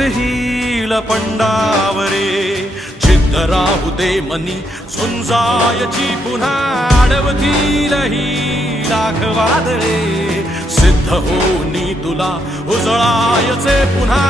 hill पंडावरे जिद्द राहू दे मनी झुंजायची पुन्हा अडवतील ही लाख वादळे सिद्ध होनी तुला उजळायचे पुन्हा